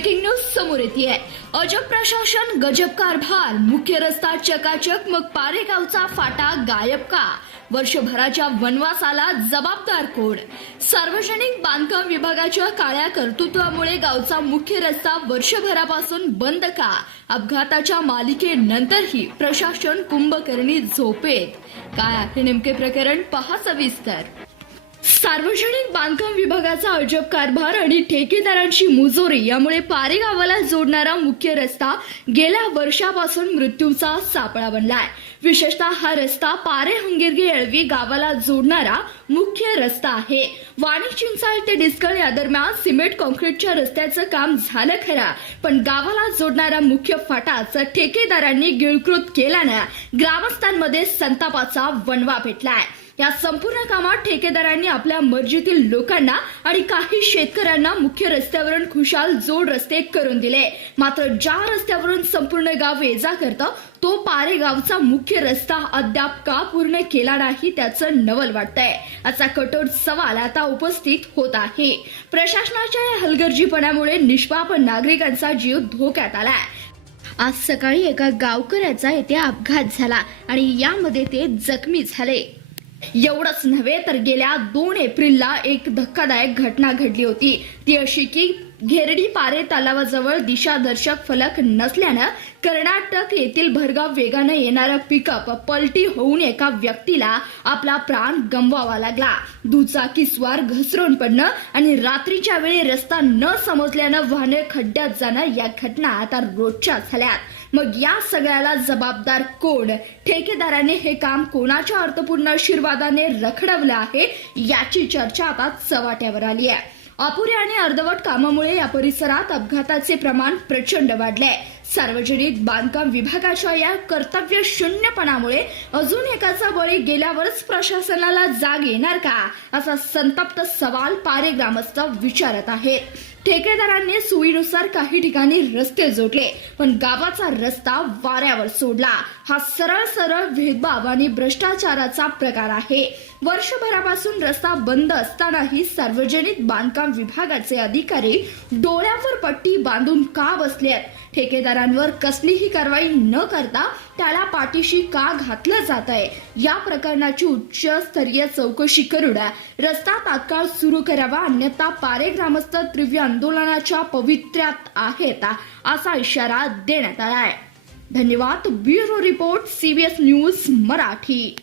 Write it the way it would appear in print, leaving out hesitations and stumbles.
Breaking news समोर येते। अजब प्रशासन, गजब कारभार, मुख्य रस्ता चकाचक, मग पारेगावचा फाटा गायब का? वर्षभराच्या वनवासाला जबाबदार कोण? सार्वजनिक बांधकाम विभागाच्या काळ्या कर्तृत्वामुळे गावचा मुख्य रस्ता वर्षभरापासून बंद का? अपघाताच्या मालिकेनंतरही प्रशासन कुंभकर्णी झोपेत। काय आहे नेमके प्रकरण? पहा सविस्तर। सार्वजनिक बांधकाम विभागाचा अजब कारभार आणि ठेकेदारांची मुजोरी यामुळे पारे गावाला जोडणारा मुख्य रस्ता गेल्या वर्षापासून मृत्यूचा सापळा बनलाय। विशेषतः हा रस्ता पारे हंगेरगे येळवी गावाला जोडणारा मुख्य रस्ता आहे। वाणी चिंचाळ ते डिस्कळ या दरम्यान सिमेंट कॉन्क्रीटच्या रस्त्याचं काम झालं खरं, पण गावाला जोडणारा मुख्य फाटाच ठेकेदारांनी गिळकृत केल्यानं ग्रामस्थांमध्ये संतापाचा वणवा पेटलाय। या संपूर्ण कामात ठेकेदारांनी आपल्या मर्जीतील लोकांना आणि काही शेतकऱ्यांना मुख्य रस्त्यावरून खुशाल जोड रस्ते करून दिले। मात्र ज्या रस्त्यावरून संपूर्ण गाव ये जा करतं तो पारे गावचा मुख्य रस्ता अद्याप का पूर्ण केला नाही त्याचं नवल वाटतंय। असा कठोर सवाल आता उपस्थित होत आहे। प्रशासनाच्या या हलगर्जीपणामुळे निष्पाप नागरिकांचा जीव धोक्यात आलाय। आज सकाळी एका गावकऱ्याचा येथे अपघात झाला आणि यामध्ये ते जखमी झाले। एवढंच नव्हे तर गेल्या 2 एप्रिलला एक धक्कादायक घटना घडली होती। ती अशी की घेरडी पारे तलावाजवळ दिशादर्शक फलक नसल्यानं कर्नाटक येथील भरधाव वेगाने येणारा पिकअप पलटी होऊन एका व्यक्तीला आपला प्राण गमवावा लागला। दुचाकीस्वार घसरून पडणं आणि रात्रीच्या वेळी रस्ता न समजल्यानं वाहने खड्ड्यात जाणं या घटना आता रोजच्या झाल्यात। मग या सगळ्याला जबाबदार कोण? ठेकेदाराने हे काम कोणाच्या अर्थपूर्ण आशीर्वादाने रखडवलं आहे याची चर्चा आता चव्हाट्यावर आली आहे। अपुऱ्या आणि अर्धवट कामामुळे या परिसरात अपघाताचे प्रमाण प्रचंड वाढले। सार्वजनिक बांधकाम विभागाच्या या कर्तव्य शून्यपणामुळे अजून एकाचा बळी गेल्यावरच प्रशासनाला जाग येणार का, असा संतप्त सवाल पारे ग्रामस्थ विचारत आहेत। ठेकेदारांनी सोयीनुसार काही ठिकाणी रस्ते जोडले, पण गावाचा रस्ता वाऱ्यावर सोडला। हा सरळ भेदभाव आणि भ्रष्टाचाराचा प्रकार आहे। वर्षभरापासून रस्ता बंद असतानाही सार्वजनिक बांधकाम विभागाचे अधिकारी डोळ्यावर पट्टी बांधून का बसलेत? ठेकेदारांवर कसलीही कारवाई न करता त्याला पाठीशी का घातलं जात आहे? या प्रकरणाची उच्चस्तरीय चौकशी करून रस्ता तात्काळ सुरू करावा, अन्यथा पारे ग्रामस्थ तीव्र आंदोलनाच्या पवित्र्यात आहेत, असा इशारा देण्यात आलाय। धन्यवाद। Bureau report, CBS news Marathi.